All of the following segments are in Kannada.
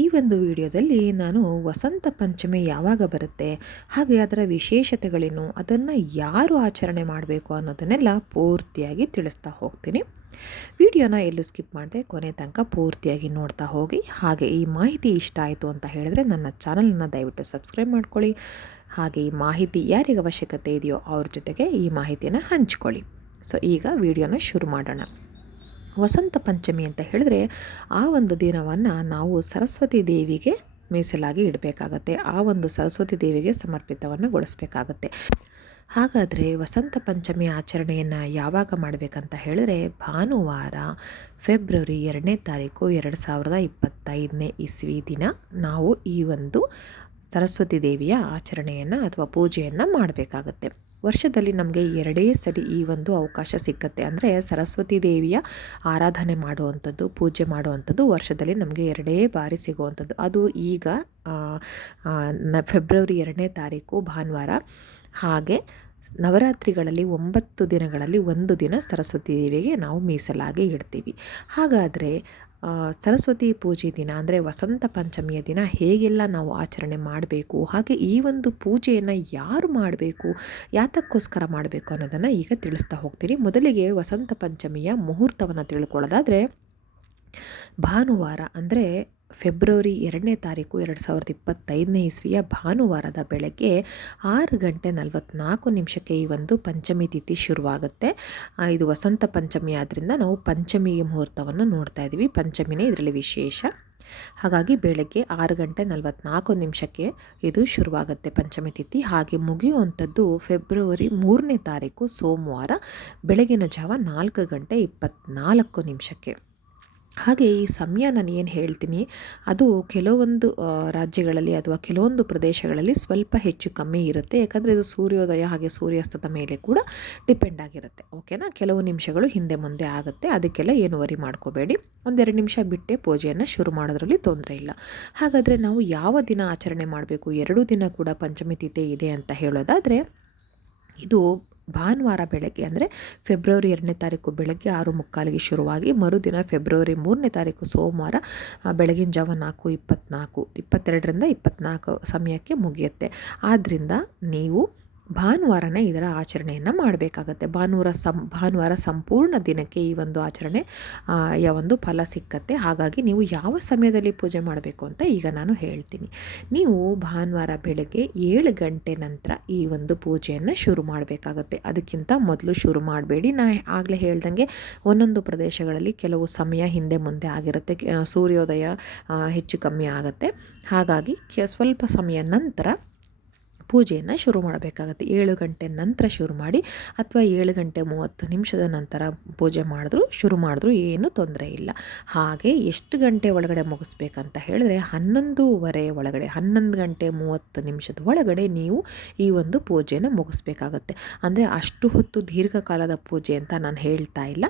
ಈ ಒಂದು ವಿಡಿಯೋದಲ್ಲಿ ನಾನು ವಸಂತ ಪಂಚಮಿ ಯಾವಾಗ ಬರುತ್ತೆ, ಹಾಗೆ ಅದರ ವಿಶೇಷತೆಗಳೇನು, ಅದನ್ನು ಯಾರು ಆಚರಣೆ ಮಾಡಬೇಕು ಅನ್ನೋದನ್ನೆಲ್ಲ ಪೂರ್ತಿಯಾಗಿ ತಿಳಿಸ್ತಾ ಹೋಗ್ತೀನಿ. ವಿಡಿಯೋನ ಎಲ್ಲೂ ಸ್ಕಿಪ್ ಮಾಡದೆ ಕೊನೆ ತನಕ ಪೂರ್ತಿಯಾಗಿ ನೋಡ್ತಾ ಹೋಗಿ. ಹಾಗೆ ಈ ಮಾಹಿತಿ ಇಷ್ಟ ಆಯಿತು ಅಂತ ಹೇಳಿದ್ರೆ ನನ್ನ ಚಾನಲನ್ನು ದಯವಿಟ್ಟು ಸಬ್ಸ್ಕ್ರೈಬ್ ಮಾಡ್ಕೊಳ್ಳಿ. ಹಾಗೆ ಈ ಮಾಹಿತಿ ಯಾರಿಗೆ ಅವಶ್ಯಕತೆ ಇದೆಯೋ ಅವ್ರ ಜೊತೆಗೆ ಈ ಮಾಹಿತಿಯನ್ನು ಹಂಚ್ಕೊಳ್ಳಿ. ಸೊ ಈಗ ವಿಡಿಯೋನ ಶುರು ಮಾಡೋಣ. ವಸಂತ ಪಂಚಮಿ ಅಂತ ಹೇಳಿದ್ರೆ ಆ ಒಂದು ದಿನವನ್ನು ನಾವು ಸರಸ್ವತಿ ದೇವಿಗೆ ಮೀಸಲಾಗಿ ಇಡಬೇಕಾಗತ್ತೆ. ಆ ಒಂದು ಸರಸ್ವತಿ ದೇವಿಗೆ ಸಮರ್ಪಿತವನ್ನು ಗೊಳಿಸಬೇಕಾಗತ್ತೆ. ಹಾಗಾದರೆ ವಸಂತ ಪಂಚಮಿ ಆಚರಣೆಯನ್ನು ಯಾವಾಗ ಮಾಡಬೇಕಂತ ಹೇಳಿದ್ರೆ ಭಾನುವಾರ ಫೆಬ್ರವರಿ 2ನೇ ತಾರೀಕು 2025ನೇ ಇಸ್ವಿ ದಿನ ನಾವು ಈ ಒಂದು ಸರಸ್ವತಿ ದೇವಿಯ ಆಚರಣೆಯನ್ನು ಅಥವಾ ಪೂಜೆಯನ್ನು ಮಾಡಬೇಕಾಗತ್ತೆ. ವರ್ಷದಲ್ಲಿ ನಮಗೆ 2 ಸರಿ ಈ ಒಂದು ಅವಕಾಶ ಸಿಕ್ಕತ್ತೆ. ಅಂದರೆ ಸರಸ್ವತಿ ದೇವಿಯ ಆರಾಧನೆ ಮಾಡುವಂಥದ್ದು, ಪೂಜೆ ಮಾಡುವಂಥದ್ದು ವರ್ಷದಲ್ಲಿ ನಮಗೆ 2 ಬಾರಿ ಸಿಗುವಂಥದ್ದು. ಅದು ಈಗ ಫೆಬ್ರವರಿ 2ನೇ ತಾರೀಕು ಭಾನುವಾರ. ಹಾಗೆ ನವರಾತ್ರಿಗಳಲ್ಲಿ 9 ದಿನಗಳಲ್ಲಿ 1 ದಿನ ಸರಸ್ವತಿ ದೇವಿಗೆ ನಾವು ಮೀಸಲಾಗಿ ಇಡ್ತೀವಿ. ಹಾಗಾದರೆ ಸರಸ್ವತಿ ಪೂಜೆ ದಿನ ಅಂದರೆ ವಸಂತ ಪಂಚಮಿಯ ದಿನ ಹೇಗೆಲ್ಲ ನಾವು ಆಚರಣೆ ಮಾಡಬೇಕು, ಹಾಗೆ ಈ ಒಂದು ಪೂಜೆಯನ್ನು ಯಾರು ಮಾಡಬೇಕು, ಯಾತಕ್ಕೋಸ್ಕರ ಮಾಡಬೇಕು ಅನ್ನೋದನ್ನು ಈಗ ತಿಳಿಸ್ತಾ ಹೋಗ್ತೀನಿ. ಮೊದಲಿಗೆ ವಸಂತ ಪಂಚಮಿಯ ಮುಹೂರ್ತವನ್ನು ತಿಳ್ಕೊಳ್ಳೋದಾದರೆ ಭಾನುವಾರ ಅಂದರೆ ಫೆಬ್ರವರಿ 2ನೇ ತಾರೀಕು 2025ನೇ ಇಸ್ವಿಯ ಭಾನುವಾರದ ಬೆಳಗ್ಗೆ 6:44 ಈ ಒಂದು ಪಂಚಮಿ ತಿಥಿ ಶುರುವಾಗುತ್ತೆ. ಇದು ವಸಂತ ಪಂಚಮಿ ಆದ್ದರಿಂದ ನಾವು ಪಂಚಮಿ ಮುಹೂರ್ತವನ್ನು ನೋಡ್ತಾ ಇದ್ದೀವಿ. ಪಂಚಮಿನೇ ಇದರಲ್ಲಿ ವಿಶೇಷ. ಹಾಗಾಗಿ ಬೆಳಗ್ಗೆ 6:44 ಇದು ಶುರುವಾಗುತ್ತೆ ಪಂಚಮಿ ತಿಥಿ. ಹಾಗೆ ಮುಗಿಯುವಂಥದ್ದು ಫೆಬ್ರವರಿ 3ನೇ ತಾರೀಕು ಸೋಮವಾರ ಬೆಳಗಿನ ಜಾವ 4:24. ಹಾಗೆ ಈ ಸಮಯ ನಾನು ಏನು ಹೇಳ್ತೀನಿ ಅದು ಕೆಲವೊಂದು ರಾಜ್ಯಗಳಲ್ಲಿ ಅಥವಾ ಕೆಲವೊಂದು ಪ್ರದೇಶಗಳಲ್ಲಿ ಸ್ವಲ್ಪ ಹೆಚ್ಚು ಕಮ್ಮಿ ಇರುತ್ತೆ. ಯಾಕಂದರೆ ಇದು ಸೂರ್ಯೋದಯ ಹಾಗೆ ಸೂರ್ಯಾಸ್ತದ ಮೇಲೆ ಕೂಡ ಡಿಪೆಂಡ್ ಆಗಿರುತ್ತೆ. ಓಕೆನಾ, ಕೆಲವು ನಿಮಿಷಗಳು ಹಿಂದೆ ಮುಂದೆ ಆಗುತ್ತೆ. ಅದಕ್ಕೆಲ್ಲ ಏನು ವರಿ ಮಾಡ್ಕೋಬೇಡಿ. 1-2 ನಿಮಿಷ ಬಿಟ್ಟೆ ಪೂಜೆಯನ್ನು ಶುರು ಮಾಡೋದ್ರಲ್ಲಿ ತೊಂದರೆ ಇಲ್ಲ. ಹಾಗಾದರೆ ನಾವು ಯಾವ ದಿನ ಆಚರಣೆ ಮಾಡಬೇಕು? 2 ದಿನ ಕೂಡ ಪಂಚಮಿ ತಿಥಿ ಇದೆ ಅಂತ ಹೇಳೋದಾದರೆ ಇದು ಭಾನುವಾರ ಬೆಳಗ್ಗೆ ಅಂದರೆ ಫೆಬ್ರವರಿ 2ನೇ ತಾರೀಕು ಬೆಳಗ್ಗೆ 6:45 ಶುರುವಾಗಿ ಮರುದಿನ ಫೆಬ್ರವರಿ 3ನೇ ತಾರೀಕು ಸೋಮವಾರ ಬೆಳಗಿನ ಜಾವ 4:24 22ರಿಂದ 24 ಸಮಯಕ್ಕೆ ಮುಗಿಯುತ್ತೆ. ಆದ್ದರಿಂದ ನೀವು ಭಾನುವಾರನೇ ಇದರ ಆಚರಣೆಯನ್ನು ಮಾಡಬೇಕಾಗತ್ತೆ. ಭಾನುವಾರ ಸಂಪೂರ್ಣ ದಿನಕ್ಕೆ ಈ ಒಂದು ಆಚರಣೆ ಒಂದು ಫಲ ಸಿಕ್ಕತ್ತೆ. ಹಾಗಾಗಿ ನೀವು ಯಾವ ಸಮಯದಲ್ಲಿ ಪೂಜೆ ಮಾಡಬೇಕು ಅಂತ ಈಗ ನಾನು ಹೇಳ್ತೀನಿ. ನೀವು ಭಾನುವಾರ ಬೆಳಗ್ಗೆ 7 ಗಂಟೆ ನಂತರ ಈ ಒಂದು ಪೂಜೆಯನ್ನು ಶುರು ಮಾಡಬೇಕಾಗತ್ತೆ. ಅದಕ್ಕಿಂತ ಮೊದಲು ಶುರು ಮಾಡಬೇಡಿ. ಆಗಲೇ ಹೇಳ್ದಂಗೆ ಒಂದೊಂದು ಪ್ರದೇಶಗಳಲ್ಲಿ ಕೆಲವು ಸಮಯ ಹಿಂದೆ ಮುಂದೆ ಆಗಿರುತ್ತೆ. ಸೂರ್ಯೋದಯ ಹೆಚ್ಚು ಕಮ್ಮಿ ಆಗುತ್ತೆ. ಹಾಗಾಗಿ ಸ್ವಲ್ಪ ಸಮಯ ನಂತರ ಪೂಜೆಯನ್ನು ಶುರು ಮಾಡಬೇಕಾಗತ್ತೆ. 7 ಗಂಟೆ ನಂತರ ಶುರು ಮಾಡಿ ಅಥವಾ 7:30 ನಂತರ ಪೂಜೆ ಶುರು ಮಾಡಿದ್ರು ಏನೂ ತೊಂದರೆ ಇಲ್ಲ. ಹಾಗೆ ಎಷ್ಟು ಗಂಟೆ ಒಳಗಡೆ ಮುಗಿಸ್ಬೇಕಂತ ಹೇಳಿದ್ರೆ 11:30 ಒಳಗಡೆ 11:30 ಒಳಗಡೆ ನೀವು ಈ ಒಂದು ಪೂಜೆನ ಮುಗಿಸ್ಬೇಕಾಗತ್ತೆ. ಅಂದರೆ ಅಷ್ಟು ಹೊತ್ತು ದೀರ್ಘಕಾಲದ ಪೂಜೆ ಅಂತ ನಾನು ಹೇಳ್ತಾ ಇಲ್ಲ.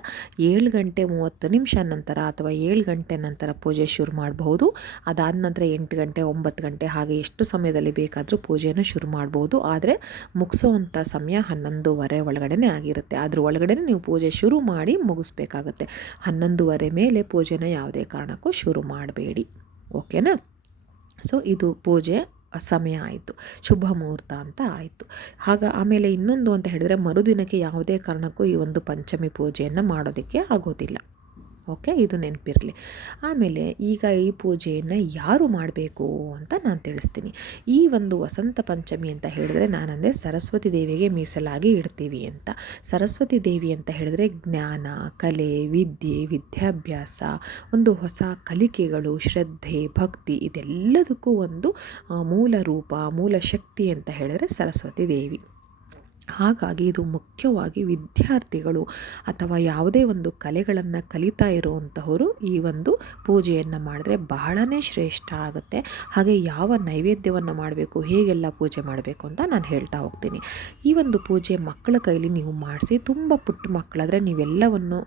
7:30 ನಂತರ ಅಥವಾ 7 ಗಂಟೆ ನಂತರ ಪೂಜೆ ಶುರು ಮಾಡಬಹುದು. ಅದಾದ ನಂತರ 8 ಗಂಟೆ 9 ಗಂಟೆ ಹಾಗೆ ಎಷ್ಟು ಸಮಯದಲ್ಲಿ ಬೇಕಾದರೂ ಪೂಜೆಯನ್ನು ಶುರು ಮಾಡ್ಬೋದು. ಆದರೆ ಮುಗಿಸೋವಂಥ ಸಮಯ 11:30 ಒಳಗಡೆ ಆಗಿರುತ್ತೆ. ಅದ್ರ ಒಳಗಡೆ ನೀವು ಪೂಜೆ ಶುರು ಮಾಡಿ ಮುಗಿಸ್ಬೇಕಾಗತ್ತೆ. 11:30 ಮೇಲೆ ಪೂಜೆನ ಯಾವುದೇ ಕಾರಣಕ್ಕೂ ಶುರು ಮಾಡಬೇಡಿ. ಓಕೆನಾ? ಸೊ ಇದು ಪೂಜೆ ಸಮಯ ಆಯಿತು, ಶುಭ ಮುಹೂರ್ತ ಅಂತ ಆಯಿತು. ಆಮೇಲೆ ಇನ್ನೊಂದು ಅಂತ ಹೇಳಿದ್ರೆ ಮರುದಿನಕ್ಕೆ ಯಾವುದೇ ಕಾರಣಕ್ಕೂ ಈ ಒಂದು ಪಂಚಮಿ ಪೂಜೆಯನ್ನು ಮಾಡೋದಕ್ಕೆ ಆಗೋದಿಲ್ಲ. ಓಕೆ, ಇದು ನೆನಪಿರಲಿ. ಆಮೇಲೆ ಈಗ ಈ ಪೂಜೆಯನ್ನು ಯಾರು ಮಾಡಬೇಕು ಅಂತ ನಾನು ತಿಳಿಸ್ತೀನಿ. ಈ ಒಂದು ವಸಂತ ಪಂಚಮಿ ಅಂತ ಹೇಳಿದ್ರೆ ನಾನಂದರೆ ಸರಸ್ವತಿ ದೇವಿಗೆ ಮೀಸಲಾಗಿ ಇಡ್ತೀವಿ ಅಂತ. ಸರಸ್ವತಿ ದೇವಿ ಅಂತ ಹೇಳಿದ್ರೆ ಜ್ಞಾನ, ಕಲೆ, ವಿದ್ಯೆ, ವಿದ್ಯಾಭ್ಯಾಸ, ಒಂದು ಹೊಸ ಕಲಿಕೆಗಳು, ಶ್ರದ್ಧೆ, ಭಕ್ತಿ ಇದೆಲ್ಲದಕ್ಕೂ ಒಂದು ಮೂಲ ರೂಪ, ಮೂಲ ಶಕ್ತಿ ಅಂತ ಹೇಳಿದ್ರೆ ಸರಸ್ವತಿ ದೇವಿ. ಹಾಗಾಗಿ ಇದು ಮುಖ್ಯವಾಗಿ ವಿದ್ಯಾರ್ಥಿಗಳು ಅಥವಾ ಯಾವುದೇ ಒಂದು ಕಲೆಗಳನ್ನು ಕಲಿತಾ ಇರುವಂತಹವರು ಈ ಒಂದು ಪೂಜೆಯನ್ನು ಮಾಡಿದ್ರೆ ಬಹಳನೇ ಶ್ರೇಷ್ಠ ಆಗುತ್ತೆ. ಹಾಗೆ ಯಾವ ನೈವೇದ್ಯವನ್ನು ಮಾಡಬೇಕು, ಹೇಗೆಲ್ಲ ಪೂಜೆ ಮಾಡಬೇಕು ಅಂತ ನಾನು ಹೇಳ್ತಾ ಹೋಗ್ತೀನಿ. ಈ ಒಂದು ಪೂಜೆ ಮಕ್ಕಳ ಕೈಲಿ ನೀವು ಮಾಡಿಸಿ, ತುಂಬ ಪುಟ್ಟ ಮಕ್ಕಳಾದರೆ ನೀವೆಲ್ಲವನ್ನು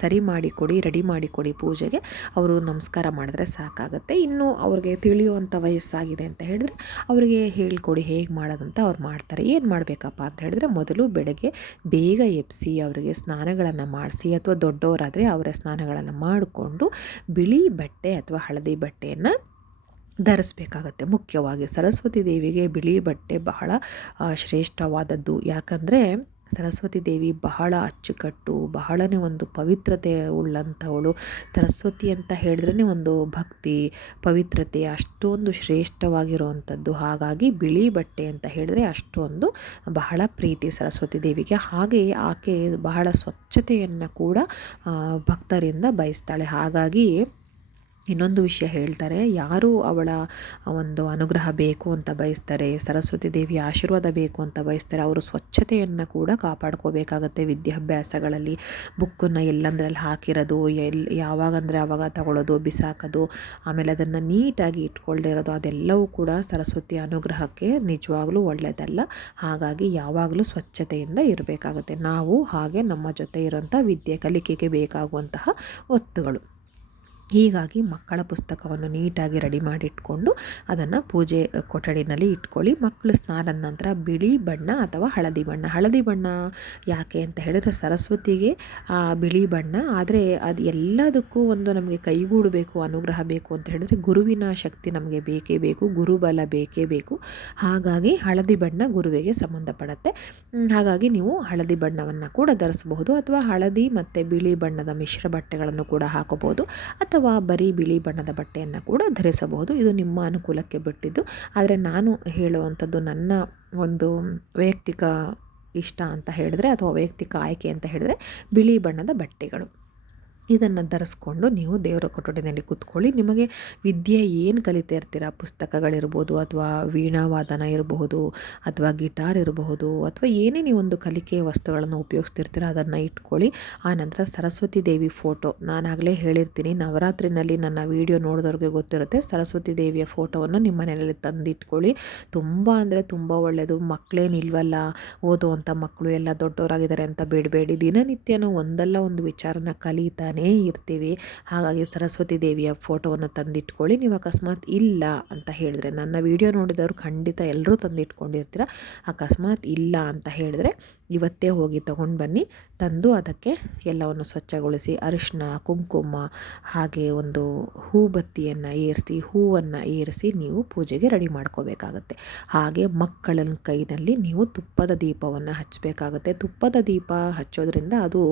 ಸರಿ ಮಾಡಿಕೊಡಿ, ರೆಡಿ ಮಾಡಿಕೊಡಿ ಪೂಜೆಗೆ. ಅವರು ನಮಸ್ಕಾರ ಮಾಡಿದ್ರೆ ಸಾಕಾಗುತ್ತೆ. ಇನ್ನು ಅವ್ರಿಗೆ ತಿಳಿಯುವಂಥ ವಯಸ್ಸಾಗಿದೆ ಅಂತ ಹೇಳಿದ್ರೆ ಅವರಿಗೆ ಹೇಳ್ಕೊಡಿ ಹೇಗೆ ಮಾಡೋದಂತ ಅವ್ರು ಮಾಡ್ತಾರೆ. ಏನು ಮಾಡಬೇಕಪ್ಪ ಅಂತ ಹೇಳಿದ್ರೆ ಮೊದಲು ಬೆಳಗ್ಗೆ ಬೇಗ ಎಬ್ಬಿಸಿ ಅವರಿಗೆ ಸ್ನಾನಗಳನ್ನು ಮಾಡಿಸಿ, ಅಥವಾ ದೊಡ್ಡವರಾದರೆ ಅವರ ಸ್ನಾನಗಳನ್ನು ಮಾಡಿಕೊಂಡು ಬಿಳಿ ಬಟ್ಟೆ ಅಥವಾ ಹಳದಿ ಬಟ್ಟೆಯನ್ನು ಧರಿಸ್ಬೇಕಾಗತ್ತೆ. ಮುಖ್ಯವಾಗಿ ಸರಸ್ವತಿ ದೇವಿಗೆ ಬಿಳಿ ಬಟ್ಟೆ ಬಹಳ ಶ್ರೇಷ್ಠವಾದದ್ದು. ಯಾಕಂದರೆ ಸರಸ್ವತಿ ದೇವಿ ಬಹಳ ಅಚ್ಚುಕಟ್ಟು, ಬಹಳನೇ ಒಂದು ಪವಿತ್ರತೆ ಉಳ್ಳಂಥವಳು. ಸರಸ್ವತಿ ಅಂತ ಹೇಳಿದ್ರೇ ಒಂದು ಭಕ್ತಿ, ಪವಿತ್ರತೆ ಅಷ್ಟೊಂದು ಶ್ರೇಷ್ಠವಾಗಿರುವಂಥದ್ದು. ಹಾಗಾಗಿ ಬಿಳಿ ಬಟ್ಟೆ ಅಂತ ಹೇಳಿದ್ರೆ ಅಷ್ಟೊಂದು ಬಹಳ ಪ್ರೀತಿ ಸರಸ್ವತಿ ದೇವಿಗೆ. ಹಾಗೆಯೇ ಆಕೆ ಬಹಳ ಸ್ವಚ್ಛತೆಯನ್ನು ಕೂಡ ಭಕ್ತರಿಂದ ಬಯಸ್ತಾಳೆ. ಹಾಗಾಗಿ ಇನ್ನೊಂದು ವಿಷಯ ಹೇಳ್ತಾರೆ, ಯಾರು ಅವಳ ಒಂದು ಅನುಗ್ರಹ ಬೇಕು ಅಂತ ಬಯಸ್ತಾರೆ, ಸರಸ್ವತಿ ದೇವಿಯ ಆಶೀರ್ವಾದ ಬೇಕು ಅಂತ ಬಯಸ್ತಾರೆ, ಅವರು ಸ್ವಚ್ಛತೆಯನ್ನು ಕೂಡ ಕಾಪಾಡ್ಕೋಬೇಕಾಗತ್ತೆ. ವಿದ್ಯಾಭ್ಯಾಸಗಳಲ್ಲಿ ಬುಕ್ಕನ್ನು ಎಲ್ಲಂದ್ರಲ್ಲಿ ಹಾಕಿರೋದು, ಯಾವಾಗಂದರೆ ಆವಾಗ ತಗೊಳ್ಳೋದು, ಬಿಸಾಕೋದು, ಆಮೇಲೆ ಅದನ್ನು ನೀಟಾಗಿ ಇಟ್ಕೊಳ್ದೇ ಇರೋದು, ಅದೆಲ್ಲವೂ ಕೂಡ ಸರಸ್ವತಿ ಅನುಗ್ರಹಕ್ಕೆ ನಿಜವಾಗ್ಲೂ ಒಳ್ಳೆಯದಲ್ಲ. ಹಾಗಾಗಿ ಯಾವಾಗಲೂ ಸ್ವಚ್ಛತೆಯಿಂದ ಇರಬೇಕಾಗತ್ತೆ. ನಾವು ಹಾಗೆ ನಮ್ಮ ಜೊತೆ ಇರೋಂಥ ಕಲಿಕೆಗೆ ಬೇಕಾಗುವಂತಹ ವಸ್ತುಗಳು. ಹೀಗಾಗಿ ಮಕ್ಕಳ ಪುಸ್ತಕವನ್ನು ನೀಟಾಗಿ ರೆಡಿ ಮಾಡಿ ಇಟ್ಕೊಂಡು ಅದನ್ನು ಪೂಜೆ ಕೊಠಡಿನಲ್ಲಿ ಇಟ್ಕೊಳ್ಳಿ. ಮಕ್ಕಳು ಸ್ನಾನದ ನಂತರ ಬಿಳಿ ಬಣ್ಣ ಅಥವಾ ಹಳದಿ ಬಣ್ಣ ಯಾಕೆ ಅಂತ ಹೇಳಿದ್ರೆ ಸರಸ್ವತಿಗೆ ಬಿಳಿ ಬಣ್ಣ, ಆದರೆ ಅದು ಎಲ್ಲದಕ್ಕೂ ಒಂದು ನಮಗೆ ಕೈಗೂಡಬೇಕು, ಅನುಗ್ರಹ ಬೇಕು ಅಂತ ಹೇಳಿದ್ರೆ ಗುರುವಿನ ಶಕ್ತಿ ನಮಗೆ ಬೇಕೇ ಬೇಕು, ಗುರುಬಲ ಬೇಕೇ ಬೇಕು. ಹಾಗಾಗಿ ಹಳದಿ ಬಣ್ಣ ಗುರುವಿಗೆ ಸಂಬಂಧಪಡುತ್ತೆ. ಹಾಗಾಗಿ ನೀವು ಹಳದಿ ಬಣ್ಣವನ್ನು ಕೂಡ ಧರಿಸಬಹುದು, ಅಥವಾ ಹಳದಿ ಮತ್ತು ಬಿಳಿ ಬಣ್ಣದ ಮಿಶ್ರ ಬಟ್ಟೆಗಳನ್ನು ಕೂಡ ಹಾಕೋಬಹುದು, ಅಥವಾ ಬರೀ ಬಿಳಿ ಬಣ್ಣದ ಬಟ್ಟೆಯನ್ನು ಕೂಡ ಧರಿಸಬಹುದು. ಇದು ನಿಮ್ಮ ಅನುಕೂಲಕ್ಕೆ ಬಿಟ್ಟಿದ್ದು. ಆದರೆ ನಾನು ಹೇಳುವಂಥದ್ದು ನನ್ನ ಒಂದು ವೈಯಕ್ತಿಕ ಇಷ್ಟ ಅಂತ ಹೇಳಿದ್ರೆ, ಅಥವಾ ವೈಯಕ್ತಿಕ ಆಯ್ಕೆ ಅಂತ ಹೇಳಿದ್ರೆ ಬಿಳಿ ಬಣ್ಣದ ಬಟ್ಟೆಗಳು. ಇದನ್ನು ಧರಿಸ್ಕೊಂಡು ನೀವು ದೇವರ ಕೊಠಡಿನಲ್ಲಿ ಕೂತ್ಕೊಳ್ಳಿ. ನಿಮಗೆ ವಿದ್ಯೆ ಏನು ಕಲಿತಾ ಇರ್ತೀರ, ಪುಸ್ತಕಗಳಿರ್ಬೋದು, ಅಥವಾ ವೀಣಾವಾದನ ಇರಬಹುದು, ಅಥವಾ ಗಿಟಾರ್ ಇರಬಹುದು, ಅಥವಾ ಏನೇ ನೀವೊಂದು ಕಲಿಕೆಯ ವಸ್ತುಗಳನ್ನು ಉಪಯೋಗಿಸ್ತಿರ್ತೀರ ಅದನ್ನು ಇಟ್ಕೊಳ್ಳಿ. ಆನಂತರ ಸರಸ್ವತಿ ದೇವಿ ಫೋಟೋ, ನಾನಾಗಲೇ ಹೇಳಿರ್ತೀನಿ, ನವರಾತ್ರಿನಲ್ಲಿ ನನ್ನ ವಿಡಿಯೋ ನೋಡಿದವ್ರಿಗೆ ಗೊತ್ತಿರುತ್ತೆ, ಸರಸ್ವತಿ ದೇವಿಯ ಫೋಟೋವನ್ನು ನಿಮ್ಮ ಮನೆಯಲ್ಲಿ ತಂದಿಟ್ಕೊಳ್ಳಿ. ತುಂಬ ಅಂದರೆ ತುಂಬ ಒಳ್ಳೆಯದು. ಮಕ್ಕಳೇನಿಲ್ವಲ್ಲ, ಓದುವಂಥ ಮಕ್ಕಳು ಎಲ್ಲ ದೊಡ್ಡವರಾಗಿದ್ದಾರೆ ಅಂತ ಬೇಡಬೇಡಿ. ದಿನನಿತ್ಯನೂ ಒಂದಲ್ಲ ಒಂದು ವಿಚಾರನ ಕಲಿತಾನೆ ಇರ್ತೀವಿ. ಹಾಗಾಗಿ ಸರಸ್ವತಿ ದೇವಿಯ ಫೋಟೋವನ್ನು ತಂದಿಟ್ಕೊಳ್ಳಿ. ನೀವು ಅಕಸ್ಮಾತ್ ಇಲ್ಲ ಅಂತ ಹೇಳಿದ್ರೆ, ನನ್ನ ವಿಡಿಯೋ ನೋಡಿದವರು ಖಂಡಿತ ಎಲ್ಲರೂ ತಂದಿಟ್ಕೊಂಡಿರ್ತೀರ, ಅಕಸ್ಮಾತ್ ಇಲ್ಲ ಅಂತ ಹೇಳಿದ್ರೆ ಇವತ್ತೇ ಹೋಗಿ ತಗೊಂಡು ಬನ್ನಿ. ತಂದು ಅದಕ್ಕೆ ಎಲ್ಲವನ್ನು ಸ್ವಚ್ಛಗೊಳಿಸಿ ಅರಿಶಿನ, ಕುಂಕುಮ, ಹಾಗೆ ಒಂದು ಹೂಬತ್ತಿಯನ್ನು ಏರಿಸಿ, ಹೂವನ್ನು ಏರಿಸಿ ನೀವು ಪೂಜೆಗೆ ರೆಡಿ ಮಾಡ್ಕೋಬೇಕಾಗತ್ತೆ. ಹಾಗೆ ಮಕ್ಕಳ ಕೈನಲ್ಲಿ ನೀವು ತುಪ್ಪದ ದೀಪವನ್ನು ಹಚ್ಚಬೇಕಾಗತ್ತೆ. ತುಪ್ಪದ ದೀಪ ಹಚ್ಚೋದ್ರಿಂದ ಅದು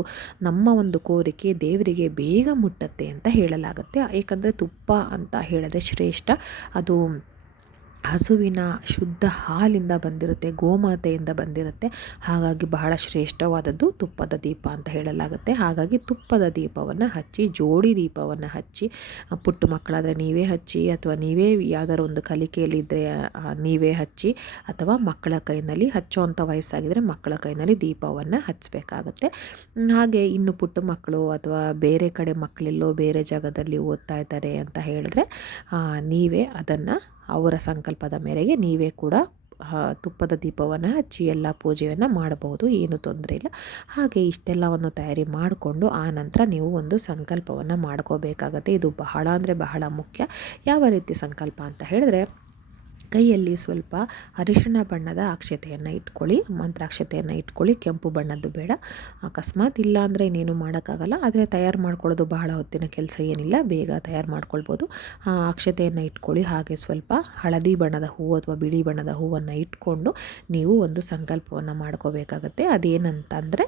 ನಮ್ಮ ಒಂದು ಕೋರಿಕೆ ದೇವರಿಗೆ ಬೇಗ ಮುಟ್ಟತ್ತೆ ಅಂತ ಹೇಳಲಾಗುತ್ತೆ. ಏಕೆಂದರೆ ತುಪ್ಪ ಅಂತ ಹೇಳಿದ್ರೆ ಶ್ರೇಷ್ಠ, ಅದು ಹಸುವಿನ ಶುದ್ಧ ಹಾಲಿಂದ ಬಂದಿರುತ್ತೆ, ಗೋಮಾತೆಯಿಂದ ಬಂದಿರುತ್ತೆ. ಹಾಗಾಗಿ ಬಹಳ ಶ್ರೇಷ್ಠವಾದದ್ದು ತುಪ್ಪದ ದೀಪ ಅಂತ ಹೇಳಲಾಗುತ್ತೆ. ಹಾಗಾಗಿ ತುಪ್ಪದ ದೀಪವನ್ನು ಹಚ್ಚಿ, ಜೋಡಿ ದೀಪವನ್ನು ಹಚ್ಚಿ, ಪುಟ್ಟ ಮಕ್ಕಳಾದರೆ ನೀವೇ ಹಚ್ಚಿ, ಅಥವಾ ನೀವೇ ಯಾವ್ದಾದ್ರು ಒಂದು ಕಲಿಕೆಯಲ್ಲಿದ್ದರೆ ನೀವೇ ಹಚ್ಚಿ, ಅಥವಾ ಮಕ್ಕಳ ಕೈನಲ್ಲಿ ಹಚ್ಚುವಂಥ ವಯಸ್ಸಾಗಿದ್ದರೆ ಮಕ್ಕಳ ಕೈನಲ್ಲಿ ದೀಪವನ್ನು ಹಚ್ಚಬೇಕಾಗತ್ತೆ. ಹಾಗೆ ಇನ್ನು ಪುಟ್ಟ ಮಕ್ಕಳು ಅಥವಾ ಬೇರೆ ಕಡೆ ಮಕ್ಕಳೆಲ್ಲೋ ಬೇರೆ ಜಾಗದಲ್ಲಿ ಓದ್ತಾ ಇದ್ದಾರೆ ಅಂತ ಹೇಳಿದ್ರೆ ನೀವೇ ಅದನ್ನು ಅವರ ಸಂಕಲ್ಪದ ಮೇರೆಗೆ ನೀವೇ ಕೂಡ ತುಪ್ಪದ ದೀಪವನ್ನು ಹಚ್ಚಿ ಎಲ್ಲ ಪೂಜೆಯನ್ನು ಮಾಡಬಹುದು, ಏನು ತೊಂದರೆ ಇಲ್ಲ. ಹಾಗೆ ಇಷ್ಟೆಲ್ಲವನ್ನು ತಯಾರಿ ಮಾಡಿಕೊಂಡು ಆನಂತರ ನೀವು ಒಂದು ಸಂಕಲ್ಪವನ್ನು ಮಾಡ್ಕೋಬೇಕಾಗತ್ತೆ. ಇದು ಬಹಳ ಅಂದರೆ ಬಹಳ ಮುಖ್ಯ. ಯಾವ ರೀತಿ ಸಂಕಲ್ಪ ಅಂತ ಹೇಳಿದ್ರೆ, ಕೈಯಲ್ಲಿ ಸ್ವಲ್ಪ ಅರಿಶಿಣ ಬಣ್ಣದ ಅಕ್ಷತೆಯನ್ನು ಇಟ್ಕೊಳ್ಳಿ, ಮಂತ್ರಾಕ್ಷತೆಯನ್ನು ಇಟ್ಕೊಳ್ಳಿ. ಕೆಂಪು ಬಣ್ಣದ್ದು ಬೇಡ, ಅಕಸ್ಮಾತ್ ಇಲ್ಲ ಅಂದರೆ ಇನ್ನೇನು ಮಾಡೋಕ್ಕಾಗಲ್ಲ. ಆದರೆ ತಯಾರು ಮಾಡ್ಕೊಳ್ಳೋದು ಬಹಳ ಹೊತ್ತಿನ ಕೆಲಸ ಏನಿಲ್ಲ, ಬೇಗ ತಯಾರು ಮಾಡ್ಕೊಳ್ಬೋದು. ಅಕ್ಷತೆಯನ್ನು ಇಟ್ಕೊಳ್ಳಿ. ಹಾಗೆ ಸ್ವಲ್ಪ ಹಳದಿ ಬಣ್ಣದ ಹೂವು ಅಥವಾ ಬಿಳಿ ಬಣ್ಣದ ಹೂವನ್ನು ಇಟ್ಕೊಂಡು ನೀವು ಒಂದು ಸಂಕಲ್ಪವನ್ನು ಮಾಡ್ಕೋಬೇಕಾಗತ್ತೆ. ಅದೇನಂತಂದರೆ,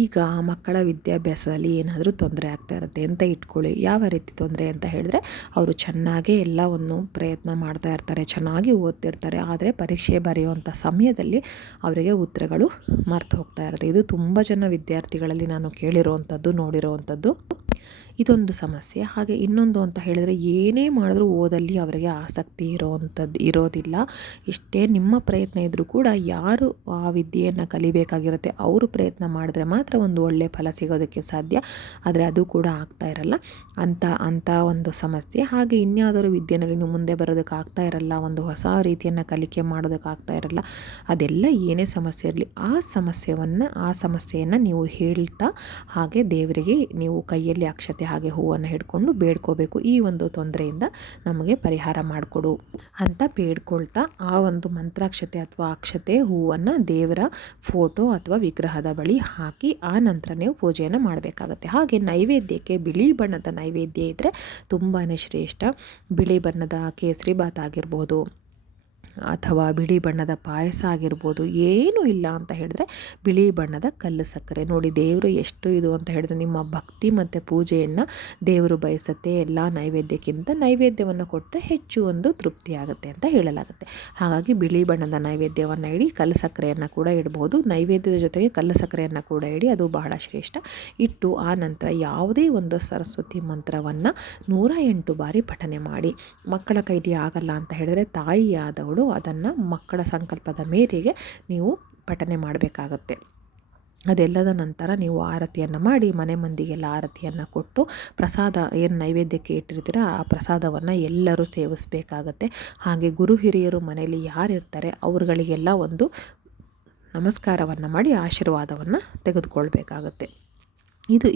ಈಗ ಮಕ್ಕಳ ವಿದ್ಯಾಭ್ಯಾಸದಲ್ಲಿ ಏನಾದರೂ ತೊಂದರೆ ಆಗ್ತಾ ಇರುತ್ತೆ ಅಂತ ಇಟ್ಕೊಳ್ಳಿ. ಯಾವ ರೀತಿ ತೊಂದರೆ ಅಂತ ಹೇಳಿದ್ರೆ, ಅವರು ಚೆನ್ನಾಗೇ ಎಲ್ಲವನ್ನು ಪ್ರಯತ್ನ ಮಾಡ್ತಾ ಇರ್ತಾರೆ, ಚೆನ್ನಾಗಿ ಓದ್ತಿರ್ತಾರೆ, ಆದರೆ ಪರೀಕ್ಷೆ ಬರೆಯುವಂಥ ಸಮಯದಲ್ಲಿ ಅವರಿಗೆ ಉತ್ತರಗಳು ಮರ್ತು ಹೋಗ್ತಾ ಇರುತ್ತೆ. ಇದು ತುಂಬ ಜನ ವಿದ್ಯಾರ್ಥಿಗಳಲ್ಲಿ ನಾನು ಕೇಳಿರುವಂಥದ್ದು, ನೋಡಿರುವಂಥದ್ದು. ಇದೊಂದು ಸಮಸ್ಯೆ. ಹಾಗೆ ಇನ್ನೊಂದು ಅಂತ ಹೇಳಿದರೆ, ಏನೇ ಮಾಡಿದ್ರೂ ಓದಲ್ಲಿ ಅವರಿಗೆ ಆಸಕ್ತಿ ಇರೋದಿಲ್ಲ. ಎಷ್ಟೇ ನಿಮ್ಮ ಪ್ರಯತ್ನ ಇದ್ದರೂ ಕೂಡ ಯಾರು ಆ ವಿದ್ಯೆಯನ್ನು ಕಲಿಬೇಕಾಗಿರುತ್ತೆ ಅವರು ಪ್ರಯತ್ನ ಮಾಡಿದ್ರೆ ಮಾತ್ರ ಒಂದು ಒಳ್ಳೆಯ ಫಲ ಸಿಗೋದಕ್ಕೆ ಸಾಧ್ಯ. ಆದರೆ ಅದು ಕೂಡ ಆಗ್ತಾ ಇರಲ್ಲ ಅಂತ ಒಂದು ಸಮಸ್ಯೆ. ಹಾಗೆ ಇನ್ಯಾವುದಾದ್ರು ವಿದ್ಯೆಯಲ್ಲಿ ನೀವು ಮುಂದೆ ಬರೋದಕ್ಕೆ ಆಗ್ತಾ ಇರಲ್ಲ, ಒಂದು ಹೊಸ ರೀತಿಯನ್ನು ಕಲಿಕೆ ಮಾಡೋದಕ್ಕೆ ಆಗ್ತಾ ಇರಲ್ಲ, ಅದೆಲ್ಲ ಏನೇ ಸಮಸ್ಯೆ ಇರಲಿ ಆ ಸಮಸ್ಯೆಯನ್ನು ನೀವು ಹೇಳ್ತಾ, ಹಾಗೆ ದೇವರಿಗೆ ನೀವು ಕೈಯಲ್ಲಿ ಅಕ್ಷತೆ ಹಾಗೆ ಹೂವನ್ನು ಹಿಡ್ಕೊಂಡು ಬೇಡ್ಕೋಬೇಕು, ಈ ಒಂದು ತೊಂದರೆಯಿಂದ ನಮಗೆ ಪರಿಹಾರ ಮಾಡಿಕೊಡು ಅಂತ ಬೇಡ್ಕೊಳ್ತಾ ಆ ಒಂದು ಮಂತ್ರಾಕ್ಷತೆ ಅಥವಾ ಅಕ್ಷತೆ ಹೂವನ್ನು ದೇವರ ಫೋಟೋ ಅಥವಾ ವಿಗ್ರಹದ ಬಳಿ ಹಾಕಿ ಆ ನಂತರ ನೀವು ಪೂಜೆಯನ್ನು ಮಾಡಬೇಕಾಗತ್ತೆ. ಹಾಗೆ ನೈವೇದ್ಯಕ್ಕೆ ಬಿಳಿ ಬಣ್ಣದ ನೈವೇದ್ಯ ಇದ್ದರೆ ತುಂಬಾ ಶ್ರೇಷ್ಠ. ಬಿಳಿ ಬಣ್ಣದ ಕೇಸರಿ ಬಾತ್ ಆಗಿರ್ಬೋದು ಅಥವಾ ಬಿಳಿ ಬಣ್ಣದ ಪಾಯಸ ಆಗಿರ್ಬೋದು, ಏನೂ ಇಲ್ಲ ಅಂತ ಹೇಳಿದ್ರೆ ಬಿಳಿ ಬಣ್ಣದ ಕಲ್ಲು ಸಕ್ಕರೆ. ನೋಡಿ ದೇವರು ಎಷ್ಟು ಇದು ಅಂತ ಹೇಳಿದ್ರೆ ನಿಮ್ಮ ಭಕ್ತಿ ಮತ್ತು ಪೂಜೆಯನ್ನು ದೇವರು ಬಯಸುತ್ತೆ. ಎಲ್ಲ ನೈವೇದ್ಯಕ್ಕಿಂತ ನೈವೇದ್ಯವನ್ನು ಕೊಟ್ಟರೆ ಹೆಚ್ಚು ಒಂದು ತೃಪ್ತಿ ಆಗುತ್ತೆ ಅಂತ ಹೇಳಲಾಗುತ್ತೆ. ಹಾಗಾಗಿ ಬಿಳಿ ಬಣ್ಣದ ನೈವೇದ್ಯವನ್ನು ಇಡಿ, ಕಲ್ಲು ಸಕ್ಕರೆಯನ್ನು ಕೂಡ ಇಡಬಹುದು. ನೈವೇದ್ಯದ ಜೊತೆಗೆ ಕಲ್ಲು ಸಕ್ಕರೆಯನ್ನು ಕೂಡ ಇಡಿ, ಅದು ಬಹಳ ಶ್ರೇಷ್ಠ. ಇಟ್ಟು ಆ ನಂತರ ಯಾವುದೇ ಒಂದು ಸರಸ್ವತಿ ಮಂತ್ರವನ್ನು 108 ಬಾರಿ ಪಠನೆ ಮಾಡಿ. ಮಕ್ಕಳ ಕೈಲಿ ಆಗಲ್ಲ ಅಂತ ಹೇಳಿದ್ರೆ ತಾಯಿಯಾದವಳು ಅದನ್ನು ಮಕ್ಕಳ ಸಂಕಲ್ಪದ ಮೇರೆಗೆ ನೀವು ಪಠನೆ ಮಾಡಬೇಕಾಗತ್ತೆ. ಅದೆಲ್ಲದ ನಂತರ ನೀವು ಆರತಿಯನ್ನು ಮಾಡಿ ಮನೆ ಮಂದಿಗೆಲ್ಲ ಆರತಿಯನ್ನು ಕೊಟ್ಟು ಪ್ರಸಾದ ಏನು ನೈವೇದ್ಯಕ್ಕೆ ಇಟ್ಟಿರ್ತೀರ ಆ ಪ್ರಸಾದವನ್ನು ಎಲ್ಲರೂ ಸೇವಿಸಬೇಕಾಗತ್ತೆ. ಹಾಗೆ ಗುರು ಹಿರಿಯರು ಮನೆಯಲ್ಲಿ ಯಾರಿರ್ತಾರೆ ಅವರುಗಳಿಗೆಲ್ಲ ಒಂದು ನಮಸ್ಕಾರವನ್ನು ಮಾಡಿ ಆಶೀರ್ವಾದವನ್ನು ತೆಗೆದುಕೊಳ್ಬೇಕಾಗತ್ತೆ.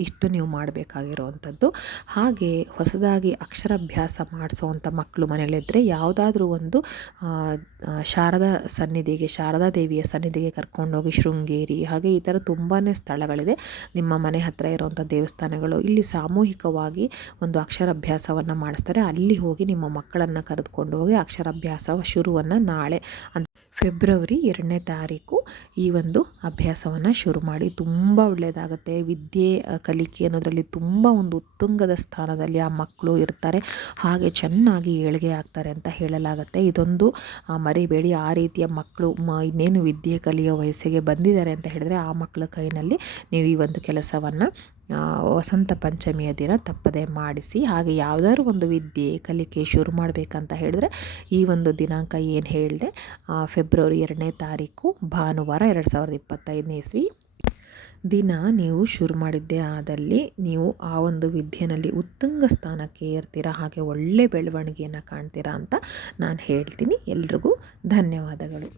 ಇಷ್ಟು ನೀವು ಮಾಡಬೇಕಾಗಿರುವಂಥದ್ದು. ಹಾಗೆ ಹೊಸದಾಗಿ ಅಕ್ಷರಾಭ್ಯಾಸ ಮಾಡಿಸೋವಂಥ ಮಕ್ಕಳು ಮನೆಯಲ್ಲಿದ್ದರೆ ಯಾವುದಾದ್ರೂ ಒಂದು ಶಾರದಾ ಸನ್ನಿಧಿಗೆ, ಶಾರದಾ ದೇವಿಯ ಸನ್ನಿಧಿಗೆ ಕರ್ಕೊಂಡೋಗಿ, ಶೃಂಗೇರಿ ಹಾಗೆ ಈ ಥರ ತುಂಬಾ ಸ್ಥಳಗಳಿದೆ ನಿಮ್ಮ ಮನೆ ಹತ್ತಿರ ಇರುವಂಥ ದೇವಸ್ಥಾನಗಳು. ಇಲ್ಲಿ ಸಾಮೂಹಿಕವಾಗಿ ಒಂದು ಅಕ್ಷರಾಭ್ಯಾಸವನ್ನು ಮಾಡಿಸ್ತಾರೆ. ಅಲ್ಲಿ ಹೋಗಿ ನಿಮ್ಮ ಮಕ್ಕಳನ್ನು ಕರೆದುಕೊಂಡು ಹೋಗಿ ಅಕ್ಷರಾಭ್ಯಾಸ ಶುರುವನ್ನು ನಾಳೆ ಫೆಬ್ರವರಿ 2ನೇ ತಾರೀಕು ಈ ಒಂದು ಅಭ್ಯಾಸವನ್ನು ಶುರು ಮಾಡಿ. ತುಂಬ ಒಳ್ಳೆಯದಾಗುತ್ತೆ. ವಿದ್ಯೆ ಕಲಿಕೆ ಅನ್ನೋದರಲ್ಲಿ ತುಂಬ ಒಂದು ಉತ್ತುಂಗದ ಸ್ಥಾನದಲ್ಲಿ ಆ ಮಕ್ಕಳು ಇರ್ತಾರೆ. ಹಾಗೆ ಚೆನ್ನಾಗಿ ಏಳಿಗೆ ಆಗ್ತಾರೆ ಅಂತ ಹೇಳಲಾಗುತ್ತೆ. ಇದೊಂದು ಮರಿಬೇಡಿ. ಆ ರೀತಿಯ ಮಕ್ಕಳು ಇನ್ನೇನು ವಿದ್ಯೆ ಕಲಿಯೋ ವಯಸ್ಸಿಗೆ ಬಂದಿದ್ದಾರೆ ಅಂತ ಹೇಳಿದ್ರೆ ಆ ಮಕ್ಕಳ ಕೈನಲ್ಲಿ ನೀವು ಈ ಒಂದು ಕೆಲಸವನ್ನು ವಸಂತ ಪಂಚಮಿಯ ದಿನ ತಪ್ಪದೆ ಮಾಡಿಸಿ. ಹಾಗೆ ಯಾವುದಾದ್ರು ಒಂದು ವಿದ್ಯೆ ಕಲಿಕೆ ಶುರು ಮಾಡಬೇಕಂತ ಹೇಳಿದ್ರೆ ಈ ಒಂದು ದಿನಾಂಕ ಏನು ಹೇಳಿದೆ, ಫೆಬ್ರವರಿ 2ನೇ ತಾರೀಕು ಭಾನುವಾರ 2025ನೇ ಇಸ್ವಿ ದಿನ ನೀವು ಶುರು ಮಾಡಿದ್ದೇ ಆದಲ್ಲಿ ನೀವು ಆ ಒಂದು ವಿದ್ಯೆಯಲ್ಲಿ ಉತ್ತುಂಗ ಸ್ಥಾನಕ್ಕೆ ಏರ್ತೀರಾ. ಹಾಗೆ ಒಳ್ಳೆ ಬೆಳವಣಿಗೆಯನ್ನು ಕಾಣ್ತೀರಾ ಅಂತ ನಾನು ಹೇಳ್ತೀನಿ. ಎಲ್ರಿಗೂ ಧನ್ಯವಾದಗಳು.